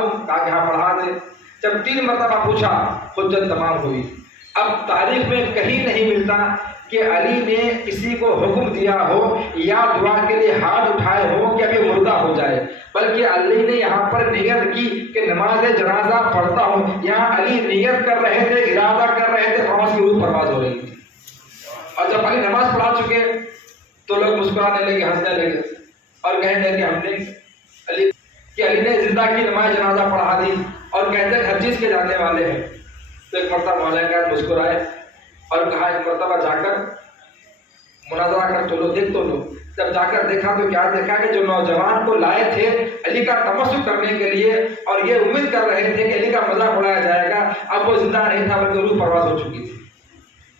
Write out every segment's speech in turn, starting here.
دوں؟ کہا کہ ہاں پڑھا دے۔ جب 3 مرتبہ پوچھا حجت تمام ہوئی۔ اب تاریخ میں کہیں نہیں ملتا کہ علی نے کسی کو حکم دیا ہو یا دعا کے لیے ہاتھ اٹھائے ہو کہ ابھی مردہ ہو جائے، بلکہ علی نے یہاں پر نیت کی کہ نماز جنازہ پڑھتا ہوں۔ یہاں علی نیت کر رہے تھے، ارادہ کر رہے تھے، نماز کی روح پرواز ہو رہی تھی۔ اور جب علی نماز پڑھا چکے تو لوگ مسکرانے لگے، ہنسنے لگے اور کہنے لگے ہم نے علی نے زندہ کی نماز جنازہ پڑھا دی اور کہتے ہیں ہر چیز کے جاننے والے ہیں۔ تو ایک مرتبہ مولا کا مسکرائے اور کہا ایک مرتبہ جا کر مناظرہ کر تو لو، دیکھ تو لو۔ جب جا کر دیکھا تو کیا دیکھا کہ جو نوجوان کو لائے تھے علی کا تمسک کرنے کے لیے اور یہ امید کر رہے تھے کہ علی کا مذاق اڑایا جائے گا، اب وہ زندہ نہیں تھا بلکہ روح پرواز ہو چکی تھی۔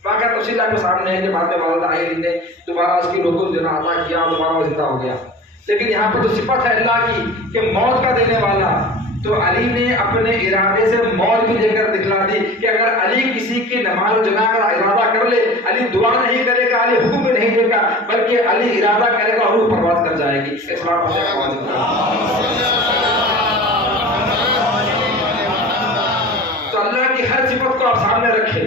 واقعہ تفصیل آپ کے سامنے ہے کہ بعد میں والدہ علی نے دوبارہ اس کی روح کو دینا عطا کیا اور دوبارہ وہ زندہ ہو گیا۔ لیکن یہاں پر جو صفت ہے اللہ کی کہ موت کا دینے والا، تو علی نے اپنے ارادے سے موت بھی دے کر دکھلا دی کہ اگر علی کسی کی نماز جنازہ کا ارادہ کر لے، علی دعا نہیں کرے گا، علی حکم بھی نہیں دے گا، بلکہ علی ارادہ کرے گا اور روح پرواز کر جائے گی۔ اسلام تو اللہ کی ہر صفت کو آپ سامنے رکھیں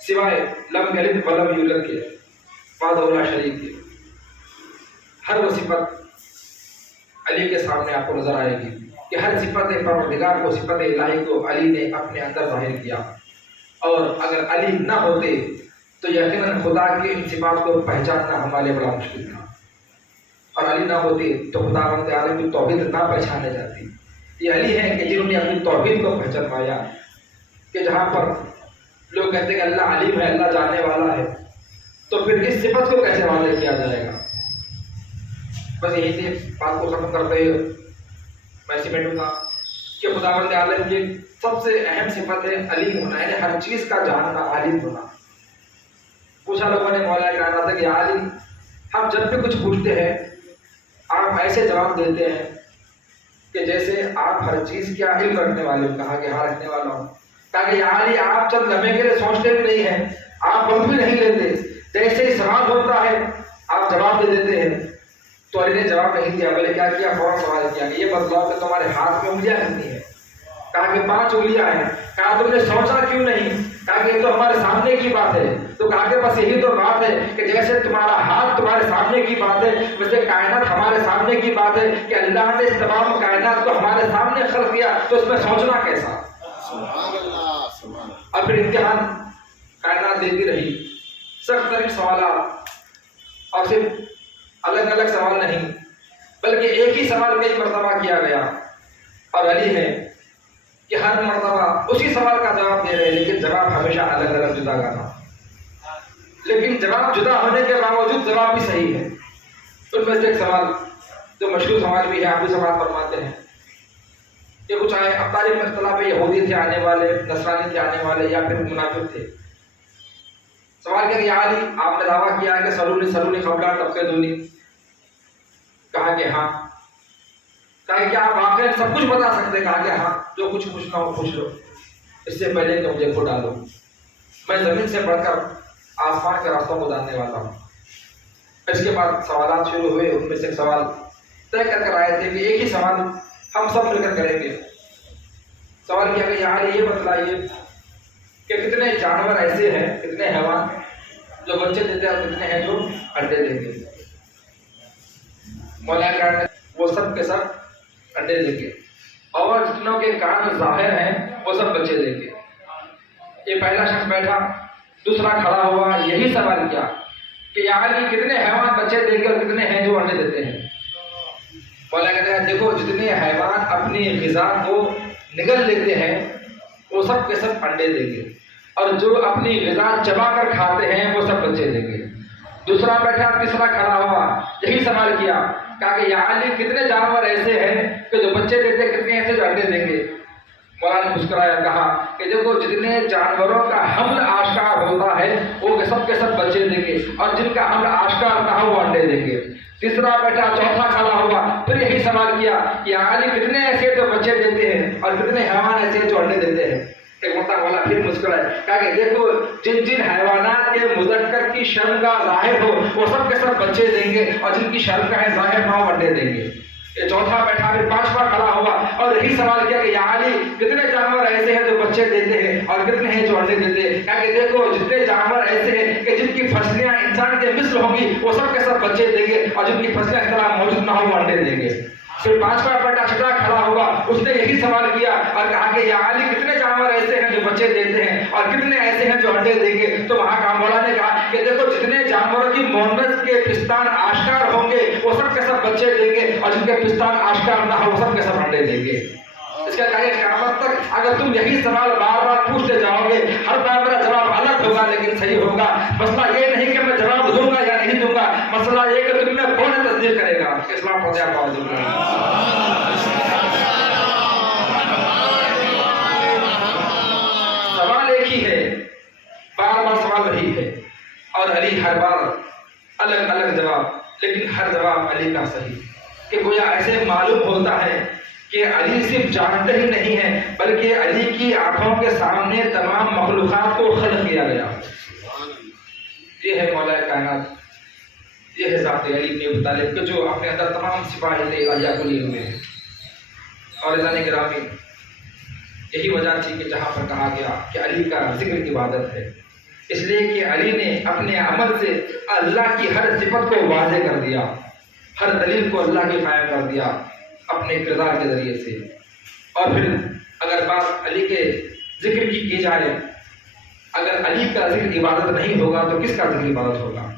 سوائے لم یلد ولم یولد کے، وحدہ لا شریک کے۔ ہر وہ صفت علی کے سامنے آپ کو نظر آئے گی کہ ہر صفت پروردگار کو، صفت الہی کو علی نے اپنے اندر ظاہر کیا۔ اور اگر علی نہ ہوتے تو یقیناً خدا کی ان صفات کو پہچاننا ہمارے بڑا مشکل تھا، اور علی نہ ہوتے تو خداوند عالم کی توحید نہ پہچانے جاتی۔ یہ علی ہیں کہ جنہوں نے اپنی توحید کو پہچانوایا کہ جہاں پر لوگ کہتے ہیں کہ اللہ علیم ہے، اللہ جاننے والا ہے، تو پھر اس صفت کو کیسے واضح کیا جائے گا؟ بس یہی سے بات کو ختم کرتے ہوئے میں سمجھوں گا کہ خداوند عالم کی سب سے اہم صفت ہے علیم ہونا، یعنی ہر چیز کا جاننا، عالم ہونا۔ پوچھا لوگوں نے مولا کہنا تھا کہ عالم، ہم جب بھی کچھ پوچھتے ہیں آپ ایسے جواب دیتے ہیں کہ جیسے آپ ہر چیز کیا علم رکھنے والے ہو۔ کہا کہ ہاں رکھنے والا ہوں۔ کہا کہ عالی آپ چند لمحے کے لیے سوچتے بھی نہیں ہیں، آپ وقت بھی نہیں لیتے، جیسے ہی سوال ہوتا ہے آپ جواب دے دیتے ہیں۔ تو علی نے جواب نہیں دیا، بلکہ کیا کیا؟ فوراً سوال کیا کہ یہ بتلاؤ کہ تمہارے ہاتھ میں انگلیاں کتنی ہیں؟ کہا کہ 5 انگلیاں ہیں۔ کہا تم نے سوچا کیوں نہیں؟ کہا کہ یہ تو ہمارے سامنے کی بات ہے۔ تو کہا کہ بس یہی تو بات ہے کہ جیسے تمہارا ہاتھ تمہارے سامنے کی بات ہے، ویسے کائنات ہمارے سامنے کی بات ہے کہ اللہ نے اس تمام کائنات کو ہمارے سامنے خلق کیا، تو اس میں سوچنا کیسا؟ اور پھر امتحان کائنات دیتی رہی، سخت ترین سوالات، اور صرف الگ الگ سوال نہیں بلکہ ایک ہی سوال کئی مرتبہ کیا گیا، اور علی ہے کہ ہر مرتبہ اسی سوال کا جواب دے رہے، لیکن جواب ہمیشہ الگ الگ جدا کرنا، لیکن جواب جدا ہونے کے باوجود جواب بھی صحیح ہے۔ ان میں سے ایک سوال جو مشہور سوال بھی ہے، آپ بھی سوال فرماتے ہیں کہ کچھ آئے اب تاریخ میں اختلاف ہے، یہودی تھے آنے والے، نصرانی تھے آنے والے، یا پھر منافق تھے۔ سوال کیا کہ یا علی، آپ نے دعویٰ کیا کہ سلونی خبردار طبقے دونی۔ کہا کہ ہاں۔ کہا کہ آپ واقعی سب کچھ بتا سکتے؟ کہا کہ ہاں، جو کچھ پوچھنا ہو پوچھ لو، اس سے پہلے کہ مجھے کھو ڈالو، میں زمین سے بڑھ کر آسمان کے راستوں کو جاننے والا ہوں۔ اس کے بعد سوالات شروع ہوئے، ان میں سے ایک سوال طے کر کر آئے تھے کہ ایک ہی سوال ہم سب مل کر کریں گے۔ سوال کیا کہ یا علی یہ بتلائیے کہ کتنے جانور ایسے ہیں، کتنے حیوان جو بچے دیتے ہیں اور کتنے ہیں جو انڈے دیں گے؟ مولانا نے وہ سب کے سب انڈے دیں گے، اور جتنوں کے کان ظاہر ہیں وہ سب بچے دیں گے۔ یہ پہلا شخص بیٹھا، دوسرا کھڑا ہوا، یہی سوال کیا کہ یا علی کتنے حیوان بچے دیں گے اور کتنے ہیں جو انڈے دیتے ہیں؟ مولانا کہتے ہیں دیکھو جتنے حیوان اپنی غذا کو نگل لیتے ہیں وہ سب کے سب انڈے دیں گے، اور جو اپنی غذا چبا کر کھاتے ہیں وہ سب بچے دیں گے۔ دوسرا بیٹھا، تیسرا کھڑا ہوا، یہی سوال کیا، کہا کہ یا علی کتنے جانور ایسے ہیں کہ جو بچے دیتے ہیں، کتنے ایسے جو انڈے دیں گے؟ مولانا نے مسکرایا، کہا کہ دیکھو جتنے جانوروں کا حمل آشکار ہوتا ہے وہ سب کے سب بچے دیں گے، اور جن کا حمل آشکار نہ ہو وہ انڈے دیں گے۔ تیسرا بیٹا، چوتھا کھڑا ہوا، پھر یہی سوال کیا کہ یا علی کتنے ایسے جو بچے دیتے ہیں اور کتنے حیوان ایسے جو انڈے دیتے ہیں؟ ایک مرتبہ مولا پھر مسکرائے، کہا کہ دیکھو جن جن حیوانات کے مذکر کی شرم کا ظاہر ہو وہ سب کے سب بچے دیں گے، اور جن کی شرم کا ہے ظاہر نہ ہو انڈے دیں گے۔ یہ چوتھا بیٹھا، پھر پانچواں کھڑا ہوا اور یہی سوال کیا کہ یا علی کتنے جانور ایسے ہیں جو بچے دیتے ہیں اور کتنے ہیں جو انڈے دیتے ہیں؟ کہا کہ دیکھو جتنے جانور ایسے ہیں کہ جن کی فصلیاں انسان کے مثل ہوں گی وہ سب کے سب بچے دیں گے، اور جن کی فصلیں اس طرح موجود نہ ہو وہ انڈے دیں گے۔ پھر پانچواں بیٹا چھٹا کھڑا ہوا، اس نے یہی سوال کیا اور کہا کہ یا علی کتنے جانور ایسے ہیں جو بچے دیتے ہیں اور کتنے ایسے ہیں جو انڈے دیں گے؟ تو وہاں کا مولا نے کہا کہ دیکھو جتنے جانوروں کی مونس کے پستان آشکار ہوں گے وہ سب کے سب بچے دیں گے، اور جن کے پستان آشکار نہ ہو وہ سب کے سب انڈے دیں گے۔ اس کا کہا کہ قیامت تک اگر تم یہی سوال بار بار پوچھتے جاؤ گے، ہر بار میرا جواب الگ ہوگا لیکن صحیح ہوگا۔ مسئلہ یہ نہیں کہ میں جواب دوں گا یا نہیں دوں گا، مسئلہ یہ کہ تم میں کون تصدیق کرے گا۔ اسلام پڑھتے آپ آواز دوں سوال ایک ہی ہے، بار بار سوال وہی ہے، اور علی ہر بار الگ الگ جواب، لیکن ہر جواب علی کا صحیح، کہ گویا ایسے معلوم ہوتا ہے کہ علی صرف جانتے ہی نہیں ہیں بلکہ علی کی آنکھوں کے سامنے تمام مخلوقات کو خلق کیا گیا۔ یہ ہے مولا کائنات، یہ ہے ذات علی بن ابی طالب کہ جو اپنے اندر تمام صفات الہیہ کو لیے ہوئے ہیں۔ اور عزیزان گرامی، یہی وجہ تھی کہ جہاں پر کہا گیا کہ علی کا ذکر عبادت ہے، اس لیے کہ علی نے اپنے عمل سے اللہ کی ہر صفت کو واضح کر دیا، ہر دلیل کو اللہ کی قائم کر دیا اپنے کردار کے ذریعے سے۔ اور پھر اگر بات علی کے ذکر کی جائے، اگر علی کا ذکر عبادت نہیں ہوگا تو کس کا ذکر عبادت ہوگا؟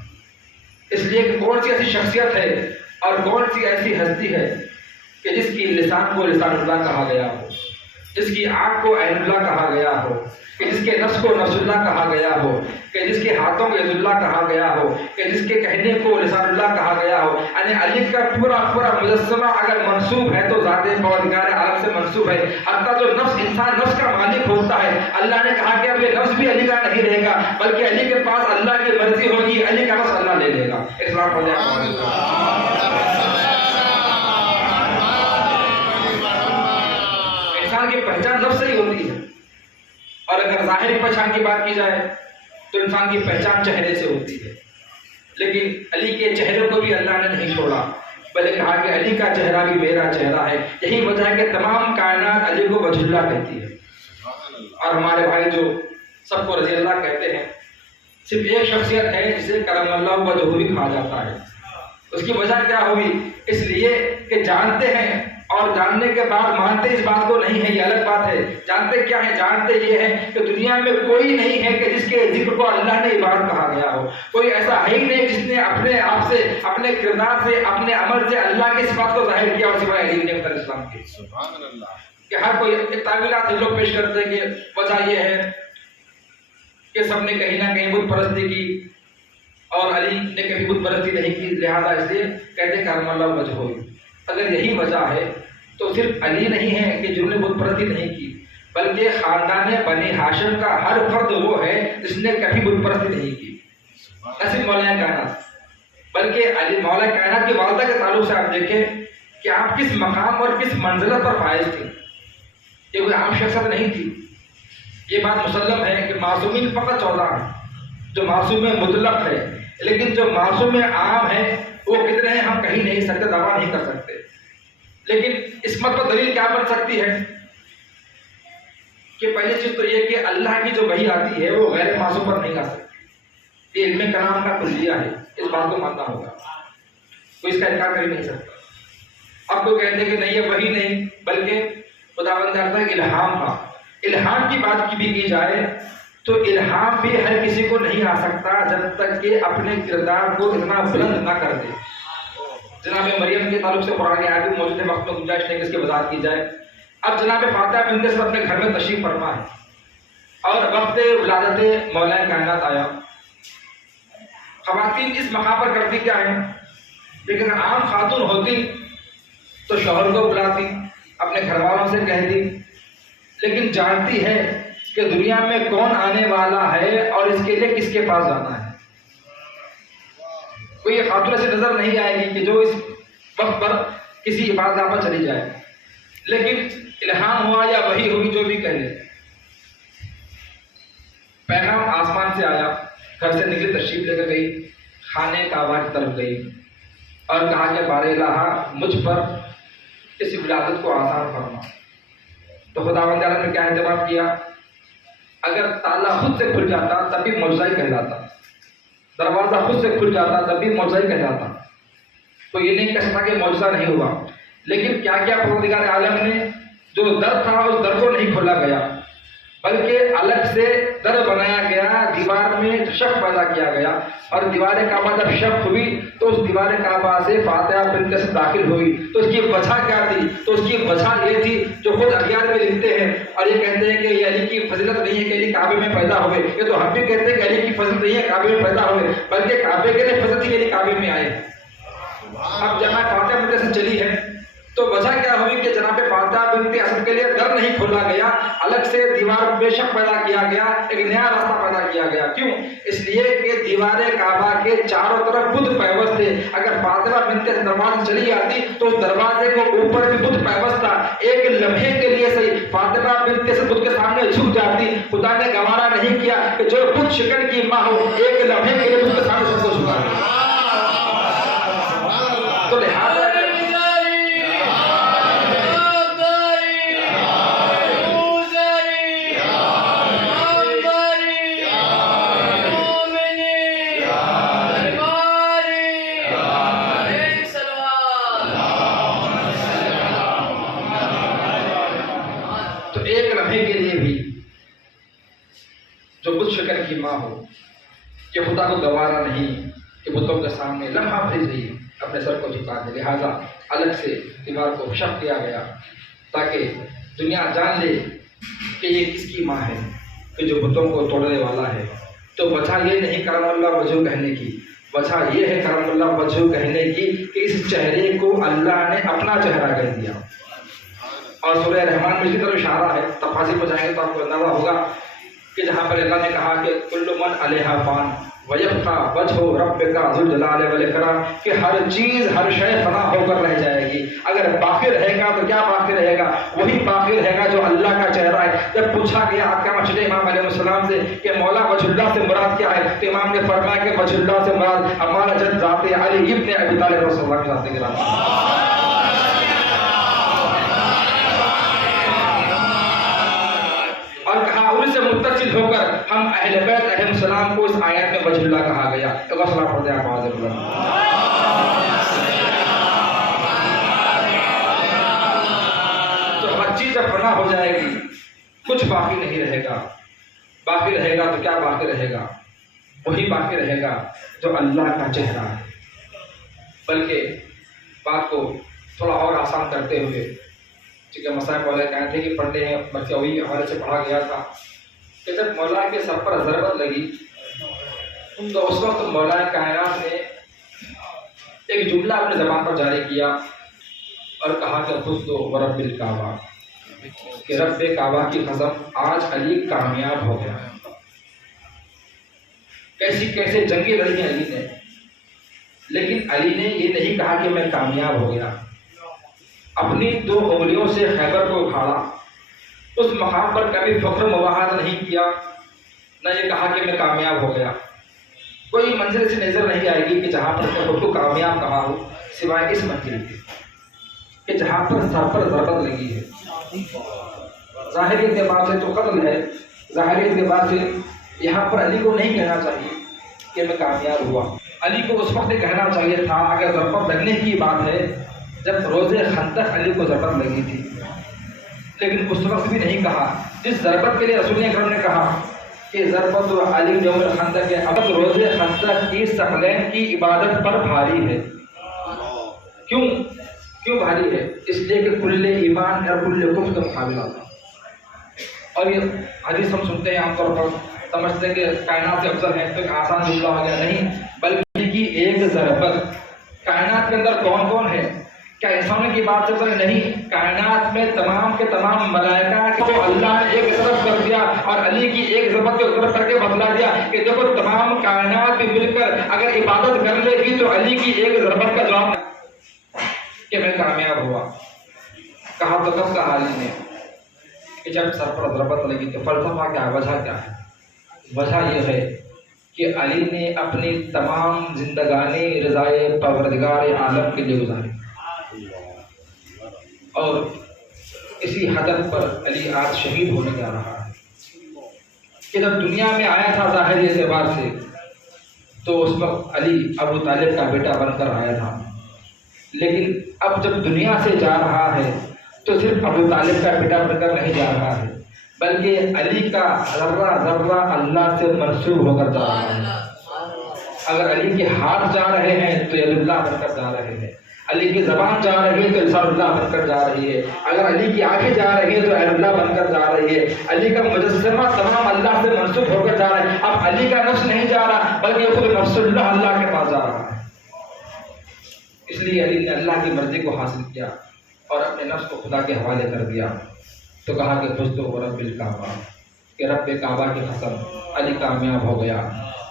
اس لیے کہ کون سی ایسی شخصیت ہے اور کون سی ایسی ہستی ہے کہ جس کی لسان کو لسان اللہ کہا گیا ہو، جس کی آنکھ کو عین اللہ کہا گیا ہو، کہ جس کے نفس کو نفس اللہ کہا گیا ہو، کہ جس کے ہاتھوں کو ید اللہ کہا گیا ہو، کہ جس کے کہنے کو لسان اللہ کہا گیا ہو۔ یعنی علی کا پورا پورا مجسمہ اگر منسوب ہے تو ذات پروردگار عالم سے منسوب ہے، حتیٰ جو نفس انسان نفس کا مالک ہوتا ہے، اللہ نے کہا کہ اب یہ نفس بھی علی کا نہیں رہے گا بلکہ علی کے پاس اللہ کی مرضی ہوگی، علی کا نفس اللہ لے لے گا۔ اسلام ہو جائے انسان کی پہچان نفس سے ہی ہوتی ہے، اور اگر ظاہری پہچان کی بات کی جائے تو انسان کی پہچان چہرے سے ہوتی ہے، لیکن علی کے چہرے کو بھی اللہ نے نہیں چھوڑا بلکہ کہا کہ علی کا چہرہ بھی میرا چہرہ ہے۔ یہی وجہ ہے کہ تمام کائنات علی کو وجہ اللہ کہتی ہے، اور ہمارے بھائی جو سب کو رضی اللہ کہتے ہیں، صرف ایک شخصیت ہے جسے کرم اللہ وجہ بھی کہا جاتا ہے۔ اس کی وجہ کیا ہوئی؟ اس لیے کہ جانتے ہیں اور جاننے کے بعد مانتے اس بات کو نہیں ہے، یہ الگ بات ہے۔ جانتے کیا ہے؟ جانتے یہ ہے کہ دنیا میں کوئی نہیں ہے کہ جس کے ذکر کو اللہ نے عبادت کہا گیا ہو، کوئی ایسا ہے ہی نہیں جس نے اپنے آپ سے، اپنے کردار سے، اپنے عمل سے اللہ کی صفات کو ظاہر کیا اور سوائے علی بن ابی طالب کے۔ سبحان اللہ۔ کہ ہر کوئی تعویلات لوگ پیش کرتے ہیں کہ وجہ یہ ہے کہ سب نے کہیں نہ کہیں بت پرستی کی اور علی نے کبھی بت پرستی نہیں کی، لہذا اس لیے کہتے کرم اللہ وجہ ہوئی۔ اگر یہی وجہ ہے تو صرف علی نہیں ہے کہ جنہوں نے بت پرستی نہیں کی، بلکہ خاندان بنی ہاشم کا ہر فرد وہ ہے جس نے کبھی بت پرستی نہیں کی، نہ صرف مولا کائنات بلکہ علی مولا کائنات کی والدہ کے تعلق سے آپ دیکھیں کہ آپ کس مقام اور کس منزلت پر فائز تھی۔ یہ کوئی عام شخصیت نہیں تھی۔ یہ بات مسلم ہے کہ معصومین فقط 14 ہیں، جو معصوم مطلق ہے، لیکن جو معصوم عام ہے وہ کتنے ہیں ہم کہیں نہیں سکتے، دعویٰ نہیں کر سکتے۔ لیکن عصمت پر دلیل کیا بن سکتی ہے کہ پہلی چیز تو یہ کہ اللہ کی جو وحی آتی ہے وہ غیر معصوم پر نہیں آ سکتی۔ یہ علم کلام کا کلیہ ہے، اس بات کو ماننا ہوگا، کوئی اس کا انکار کر ہی نہیں سکتا۔ اب کوئی کہتے ہیں کہ نہیں یہ وحی نہیں بلکہ خداوند کرتا ہے کہ الہام تھا۔ الہام کی بات کی بھی کی جائے تو الہام بھی ہر کسی کو نہیں آ سکتا جب تک کہ اپنے کردار کو اتنا بلند نہ کر دے۔ جناب مریم کے تعلق سے قرآن آیت موجود ہے، وقت میں گنجائش نہیں کہ اس کی وضاحت کی جائے۔ اب جناب فاطمہ بنت اسد اپنے گھر میں تشریف فرما ہے اور وقت ولادت مولا کائنات آیا۔ خواتین اس مقام پر کرتی کیا ہے؟ لیکن عام خاتون ہوتی تو شوہر کو بلاتی، اپنے گھر والوں سے کہتی، لیکن جانتی ہے کہ دنیا میں کون آنے والا ہے اور اس کے لیے کس کے پاس جانا ہے۔ کوئی خاتون ایسی نظر نہیں آئے گی کہ جو اس وقت پر کسی عبادت پر چلی جائے، لیکن الہام ہوا یا وحی ہوئی جو بھی کہہ لے، پیغام آسمان سے آیا، گھر سے نکلی تشریف لے کر گئی، خانے کعبہ کی طرف گئی اور کہا کہ بار الہ مجھ پر اس ولادت کو آسان فرما۔ تو خداوند تعالیٰ نے کیا اہتمام کیا؟ اگر تالا خود سے کھل جاتا تب بھی معجزہ ہی کہلاتا، دروازہ خود سے کھل جاتا تب بھی معجزہ ہی کہلاتا، تو یہ نہیں کہہ سکتا کہ معجزہ نہیں ہوا۔ لیکن کیا کیا پروردگار عالم نے؟ جو در تھا اس در کو نہیں کھولا گیا، بلکہ الگ سے در بنایا گیا، دیوار میں شق پیدا کیا گیا، اور دیوار کعبہ جب شق ہوئی تو اس دیوار کعبہ سے فاتحہ بنت قیس داخل ہوئی۔ تو اس کی وجہ کیا تھی؟ تو اس کی وجہ یہ تھی جو خود اخیار میں لکھتے ہیں اور یہ کہتے ہیں کہ یہ علی کی فضیلت نہیں ہے کہ علی کعبے میں پیدا ہوئے، یہ تو ہم بھی کہتے ہیں کہ علی کی فضیلت نہیں ہے کعبے میں پیدا ہوئے، بلکہ کعبے کے لیے فضیلت ہی علی کعبے میں آئے۔ اب جمع فاتحہ بنت قیس چلی ہے تو وجہ کیا ہوئی کہ جناب فاتحہ بنت اسد کے لیے در نہیں کھولا گیا، الگ سے دیوار بے شک پیدا کیا گیا، ایک نیا راستہ پیدا کیا گیا۔ کیوں؟ اس لیے کہ دیوار کعبہ کے چاروں طرف بت پیوست تھے۔ اگر فاطمہ بنت اسد دروازے چلی آتی تو اس دروازے کو اوپر بھی بت پیوست تھا، ایک لمحے کے لیے صحیح فاطمہ بنت اسد بت کے سامنے جھک جاتی۔ خدا نے گوارا نہیں کیا کہ جو بت شکن کی ماں ہو ایک لمحے کے لیے بت کے سامنے سب کو جھکا دے۔ تو لہٰذا شکر کی ماں ہو کہ خدا کو گوارا نہیں کہ بتوں کے سامنے لمحہ بھی اپنے سر کو جھکا دے، لہٰذا الگ سے دیوار کو شق کیا گیا تاکہ دنیا جان لے کہ یہ کس کی ماں ہے کہ جو بتوں کو توڑنے والا ہے۔ تو وجہ یہ نہیں کرم اللہ وجہ کہنے کی، وجہ یہ ہے کرم اللہ وجہ کہنے کی کہ اس چہرے کو اللہ نے اپنا چہرہ کہہ دیا۔ اور سورہ رحمان میں اسی طرح اشارہ ہے، تفاصیل میں جائیں گے تو آپ کو اندازہ ہوگا کہ جہاں پر اللہ نے کہا کہ کل من علیہا فان ویبقی وجہ ربک ذو الجلال والاکرام، کہ ہر چیز ہر شے فنا ہو کر رہ جائے گی۔ اگر باقی رہے گا تو کیا باقی رہے گا؟ وہی باقی رہے گا جو اللہ کا چہرہ ہے۔ جب پوچھا گیا حکم مسجد امام علیہ السلام سے کہ مولا وجہ اللہ سے مراد کیا ہے، تو امام نے فرمایا کہ وجہ اللہ سے مراد ہمارا جد ذات علی ابن ابی طالب رسول اللہ کی ذات گرامی۔ ان سے متصل ہو کر ہم اہل بیت علیہ السلام کو اس آیت میں وجہ اللہ کہا گیا۔ ایک اور صلاح پڑھتے ہیں آپ آواز بلند۔ تو ہر چیز جب فنا ہو جائے گی کچھ باقی نہیں رہے گا، باقی رہے گا تو کیا باقی رہے گا؟ وہی باقی رہے گا جو اللہ کا چہرہ ہے۔ بلکہ بات کو تھوڑا اور آسان کرتے ہوئے، چونکہ مسائل مولا کہتے تھے کہ پڑھتے ہیں بچہ وہی حوالے سے پڑھا گیا تھا کہ جب مولا کے سر پر ضربت لگی تو اس وقت مولا کائنات نے ایک جملہ اپنے زبان پر جاری کیا اور کہا کہ خود دو ورب الکعبہ، کہ رب کعبہ کی قسم آج علی کامیاب ہو گیا۔ کیسی کیسے جنگیں لڑی ہیں علی نے، لیکن علی نے یہ نہیں کہا کہ میں کامیاب ہو گیا۔ اپنی دو انگلیوں سے خیبر کو اکھاڑا، اس مقام پر کبھی فخر مباحث نہیں کیا، نہ یہ کہا کہ میں کامیاب ہو گیا۔ کوئی منزل سے نظر نہیں آئے گی کہ جہاں پر میں خود کو کامیاب کہا ہوں، سوائے اس منزل کے کہ جہاں پر سر پر ضربت لگی ہے۔ ظاہری اعتبار سے تو قتل ہے، ظاہری اعتبار سے یہاں پر علی کو نہیں کہنا چاہیے کہ میں کامیاب ہوا۔ علی کو اس وقت کہنا چاہیے تھا، اگر ضربت لگنے کی بات ہے، جب روز خندق علی کو ضربت لگی تھی، لیکن اس وقت بھی نہیں کہا۔ جس ضربت کے لیے رسول اکرم نے کہا کہ ضربت علی یوم الخندق ہے، اب روز خندق کی ثقلین کی عبادت پر بھاری ہے۔ کیوں بھاری ہے؟ اس لیے کہ کل ایمان اور کل کفر کا مقابلہ تھا۔ اور یہ حدیث ہم سنتے ہیں عام طور پر، سمجھتے ہیں کہ کائنات سے افضل ہے تو ایک آسان جملہ ہو گیا، نہیں، بلکہ کی ایک ضربت۔ کائنات کے اندر کون کون ہے؟ کیا انسانوں کی بات چل رہی؟ نہیں، کائنات میں تمام کے تمام ملائکہ کو اللہ نے ایک طرف کر دیا اور علی کی ایک ضربت کو طرف کر کے بتلا دیا کہ دیکھو تمام کائنات بھی مل کر اگر عبادت کر لے گی تو علی کی ایک ضربت کا جواب کہ میں کامیاب ہوا۔ کہا تو کب کہا علی نے کہ جب سر پر ضربت لگی۔ تو فلسفہ کیا ہے؟ وجہ کیا ہے؟ وجہ یہ ہے کہ علی نے اپنی تمام زندگانی رضائے پروردگار عالم کے لیے گزاری، اور اسی ہدف پر علی آج شہید ہونے جا رہا ہے کہ جب دنیا میں آیا تھا ظاہری اعتبار سے تو اس وقت علی ابو طالب کا بیٹا بن کر آیا تھا، لیکن اب جب دنیا سے جا رہا ہے تو صرف ابو طالب کا بیٹا بن کر نہیں جا رہا ہے، بلکہ علی کا ذرہ ذرہ اللہ سے منسوب ہو کر جا رہا ہے۔ اگر علی کے ہاتھ جا رہے ہیں تو ید اللہ بن کر جا رہے ہیں، علی کی زبان جا رہی ہے تو لسان اللہ بن کر جا رہی ہے، اگر علی کی آنکھیں جا رہی ہیں تو عین اللہ بن کر جا رہی ہے، علی کا مجسمہ تمام اللہ سے منسوب ہو کر جا رہا ہے۔ اب علی کا نفس نہیں جا رہا بلکہ خود نفس اللہ کے پاس جا رہا ہے۔ اس لیے علی نے اللہ کی مرضی کو حاصل کیا اور اپنے نفس کو خدا کے حوالے کر دیا، تو کہا کہ فزت برب الکعبہ، کہ رب کعبہ کی قسم علی کامیاب ہو گیا۔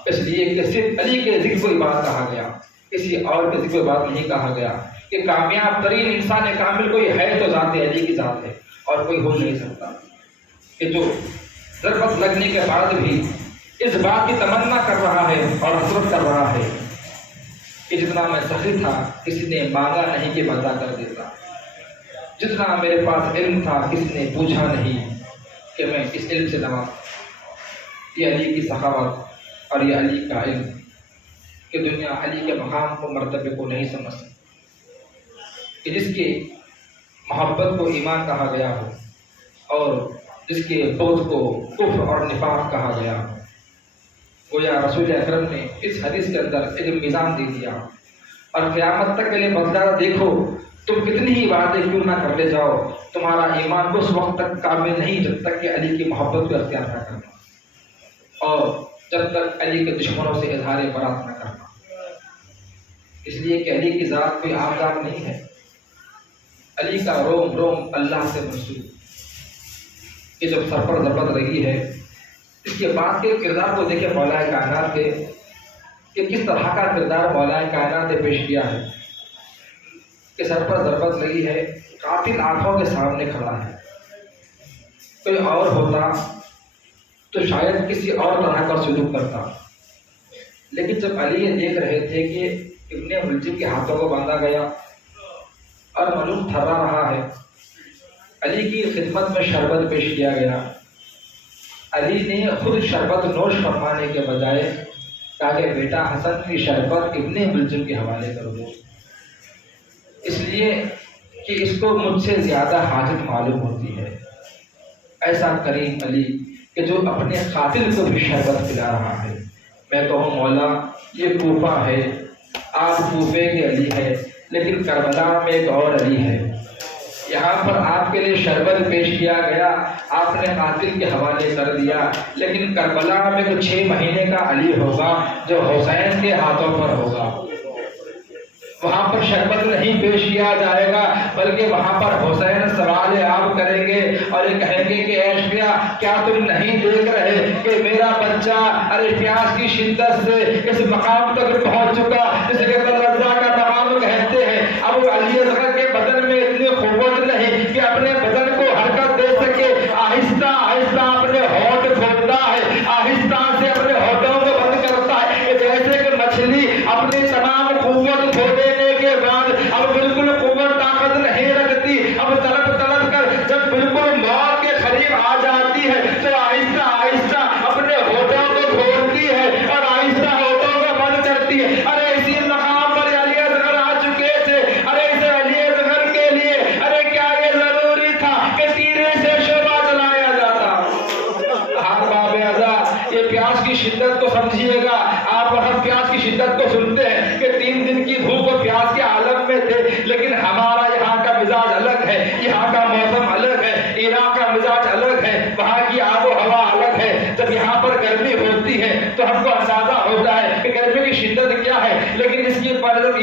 اس لیے کہ صرف علی کے ذکر کو بات کہا گیا، کسی اور کے ذکر کو بات نہیں کہا گیا، کہ کامیاب ترین انسان کامل کوئی ہے تو ذات علی کی ذات ہے اور کوئی ہو نہیں سکتا، کہ جو ضربت لگنے کے بعد بھی اس بات کی تمنا کر رہا ہے اور حسرت کر رہا ہے کہ جتنا میں سخی تھا کسی نے مانگا نہیں کہ میں عطا کر دیتا، جتنا میرے پاس علم تھا کسی نے پوچھا نہیں کہ میں اس علم سے نواز۔ یہ علی کی سخاوت اور یہ علی کا علم کہ دنیا علی کے مقام کو مرتبے کو نہیں سمجھ سکتی، کہ جس کی محبت کو ایمان کہا گیا ہو اور جس کے بغض کو کفر اور نفاق کہا گیا ہو۔ گویا رسول اکرم نے اس حدیث کے اندر ایک میزان دے دیا، اور قیامت تک کے لیے بدلا دیکھو تم کتنی ہی باتیں کیوں نہ کر لے جاؤ، تمہارا ایمان اس وقت تک کامل نہیں جب تک کہ علی کی محبت کو اختیار نہ کرنا اور جب تک علی کے دشمنوں سے اظہار برات نہ کرنا۔ اس لیے کہ علی کی ذات کوئی عام ذات نہیں ہے، علی کا روم روم اللہ سے منسوب، کہ جب سر پر ضربت لگی ہے اس کے بعد کے کردار کو دیکھیں مولا کائنات کے کہ کس طرح کا کردار مولا کائنات نے پیش کیا ہے، کہ سر پر ضربت لگی ہے، قاتل آنکھوں کے سامنے کھڑا ہے، کوئی اور ہوتا تو شاید کسی اور طرح کا سلوک کرتا، لیکن جب علی یہ دیکھ رہے تھے کہ ابن ملجم کے ہاتھوں کو باندھا گیا اور ملوم تھرا رہا ہے، علی کی خدمت میں شربت پیش کیا گیا، علی نے خود شربت نوش فرمانے کے بجائے کہا کہ بیٹا حسن کی شربت ابن ملجم کے حوالے کر دو، اس لیے کہ اس کو مجھ سے زیادہ حاجت معلوم ہوتی ہے۔ ایسا کریم علی کہ جو اپنے قاتل کو بھی شربت پلا رہا ہے۔ میں کہوں مولا یہ کوفہ ہے، آپ کوفے کے علی ہے، لیکن کربلا میں ایک اور علی ہے، یہاں پر آپ کے لیے شربت پیش کیا گیا، آپ نے قاتل کے حوالے کر دیا، لیکن کربلا میں تو 6 مہینے کا علی ہوگا جو حسین کے ہاتھوں پر ہوگا، وہاں پر شربت نہیں پیش کیا جائے گا بلکہ وہاں پر حسین سوال آپ کریں گے اور یہ کہیں گے کہ اے اشفیا کیا تم نہیں دیکھ رہے کہ میرا بچہ ارے پیاس کی شدت سے اس مقام تک پہنچ چکا جسے کہ رضا کا مقام کہتے ہیں۔ اب علی اصغر کے بدن میں اتنی قوت نہیں کہ اپنے بدن کو حرکت دے سکے، آہستہ آہستہ اپنے ہونٹ کھولتا ہے، آہستہ سے اپنے ہونٹوں کو بند کرتا ہے، کہ جیسے کہ مچھلی اپنی تمام قوت کھو دینے کے بعد اب بالکل قوت طاقت نہیں رکھتی، اب تڑپ تڑپ کر جب بالکل موت کے قریب آ جاتی ہے تو آہستہ آہستہ اپنے ہونٹوں کو کھولتی ہے اور آہستہ ہونٹوں کو بند کرتی ہے۔ ارے اسی مقام پر علی اصغر آ چکے تھے، ارے اس علی اصغر کے لیے ارے کیا یہ ضروری تھا کہ تیرے سے شعبہ چلایا جاتا؟ ہاں باب اعزاز یہ پیاس کی شدت کو سمجھیے گا، آپ ہم پیاس کی شدت کو سنتے ہیں کہ 3 دن کی بھوک و پیاس کے عالم میں تھے، لیکن ہمارا یہاں کا مزاج الگ ہے، یہاں کا موسم الگ ہے، عراق کا مزاج الگ ہے، وہاں کی آب و ہوا الگ ہے۔ جب یہاں پر گرمی ہوتی ہے تو ہم کو اندازہ ہوتا ہے کہ گرمی کی شدت کیا ہے، لیکن اس کی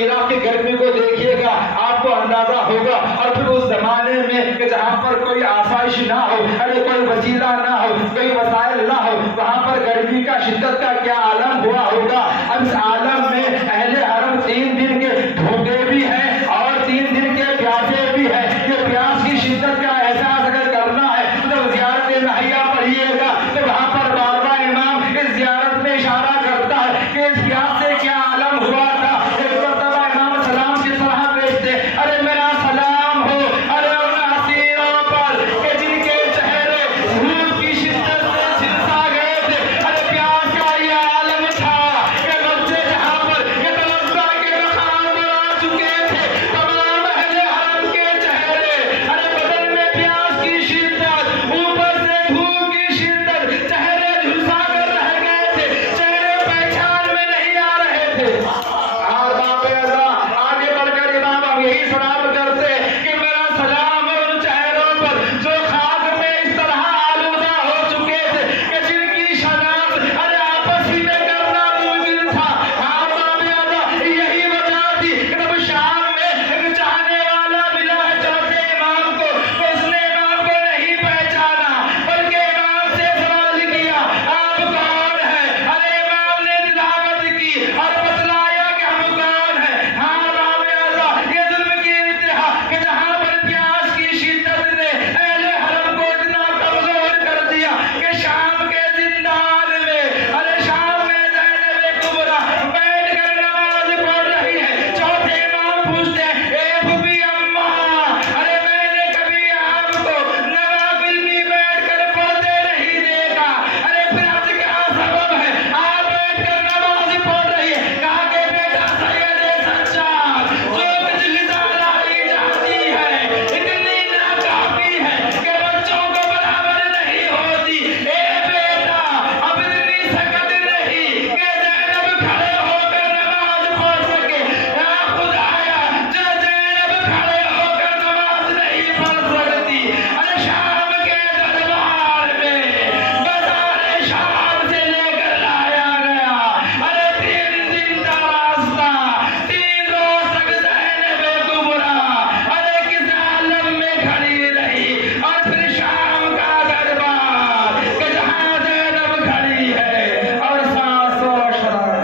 عراق کی گرمی کو دیکھیے گا آپ کو اندازہ ہوگا۔ اور پھر اس زمانے میں کہ جہاں پر کوئی آسائش نہ ہو، کوئی وسیلہ نہ ہو، کوئی وسائل نہ ہو، وہاں پر گرمی کا شدت کا کیا عالم ہوا ہوگا۔ اب اس عالم میں اہل حرم 3 دن کے بھوکے بھی ہیں اور 3 دن کے پیاسے بھی ہیں۔ یہ پیاس کی شدت کا احساس اگر کرنا ہے تو زیارت نہیہ پڑھیے گا تو وہاں پر بار بار امام اس زیارت میں اشارہ کرتا ہے کہ اس پیاس سے کیا عالم ہوا تھا۔ ایک مرتبہ امام سلام کی طرح بیچتے، ارے میرا سلام ہو، ارے کی شدت، اوپر سے دھوپ کی شدت، چہرے جھلسا کر رہ گئے تھے، چہرے پہچان میں نہیں آ رہے تھے۔ اور باپ اعزا آگے بڑھ کر امام اب یہی سلام کرتے کہ میرا سلام ہے ان چہروں پر جو خاک میں اس طرح آلودہ ہو چکے تھے کہ جن کی شناخت ارے آپس ہی میں کرنا ممکن تھا۔ ہاں باپ اعزا یہی وجہ تھی کہ جب شام میں ایک چاہنے والا ملا ہے چوتھے امام کو، تو اس نے امام کو نہیں پہچانا بلکہ امام سے سوال کیا آپ کون ہیں؟ ارے امام نے تلاوت کی اور بتلایا کہ ہم کون ہیں۔ ہاں باپ اعزا یہ ظلم کی انتہا کہ جہاں پر پیاس کی شدت نے اہل حرم کو اتنا کمزور کر دیا کہ شام کے زندان میں ارے شام میں زینب کبریٰ بیٹھ کر نماز پڑھ رہی ہے۔ چوتھے امام پوچھتے ہیں اے پھوپھی اماں، ارے میں نے کبھی آپ کو نوافل بھی بیٹھ کر پڑھتے نہیں دیکھا، ارے پھر آج کیا سبب ہے آپ بیٹھ کر نماز پڑھ رہی ہے؟ کہا کہ بیٹا سید سجاد جو کچھ غذا لائی جاتی ہے اتنی ناکافی ہے کہ بچوں کو برابر نہیں ہوتی۔ اے بیٹا اب اتنی سکت نہیں کہ زینب کھڑے ہو کر نماز پڑھ سکے۔ یا خدایا جو زینب کھڑے ہو کر نماز نہیں پڑھ سکتی، ارے شام کے دربار میں بازار شام سے لے کر لایا گیا، ارے 3 دن کا راستہ، 3 روز تک زینب کبریٰ ارے کس عالم میں کھڑی رہی، اور پھر شام کا دربار کہ جہاں زینب کھڑی ہے اور 700 شرائط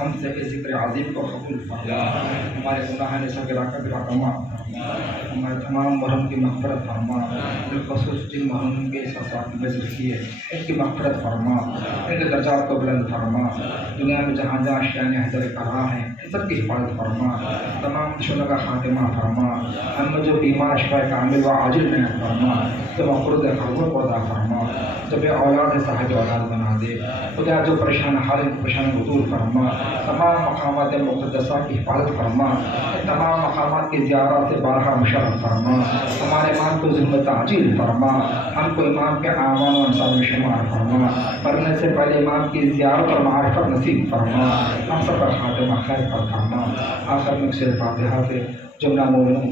ہم سے اس ذکر عظیم کو قبول فرما، ہمارے گناہ نے صغیرہ کبیرہ کو معاف فرما، ہمارے تمام مرحوم کی مغفرت فرما، بالخصوص جن مرحوم کے احساسات میں ذکر کیے ان کی مغفرت فرما، ان کے درجات کو بلند فرما، دنیا میں جہاں جہاں اشیاء حیدر کہا ہے ان سب کی حفاظت فرما، تمام دشمنوں کا خاتمہ فرما، ہم میں جو بیمار شفا کامل و عاجل میں فرما، جو مقروض خربوں کو ادا فرما، جو بے اولاد ہے صاحب اولاد بنا دے، خدا جو پریشان حال پریشان دور فرما، تمام مقامات مقدسہ کی حفاظت فرما، تمام مقامات کی زیارت سے بارہا مشرف فرما، ہمارے امام کو ذمت عاجل فرما، ہم کو امام کے اعوان و انصار میں شمار فرما، مرنے سے پہلے امام کی زیارت اور معرفت نصیب فرما، ہم سب کا خاتمہ خیر پر فرما۔ آخر میں سے فاتحہ سے جملہ مومنوں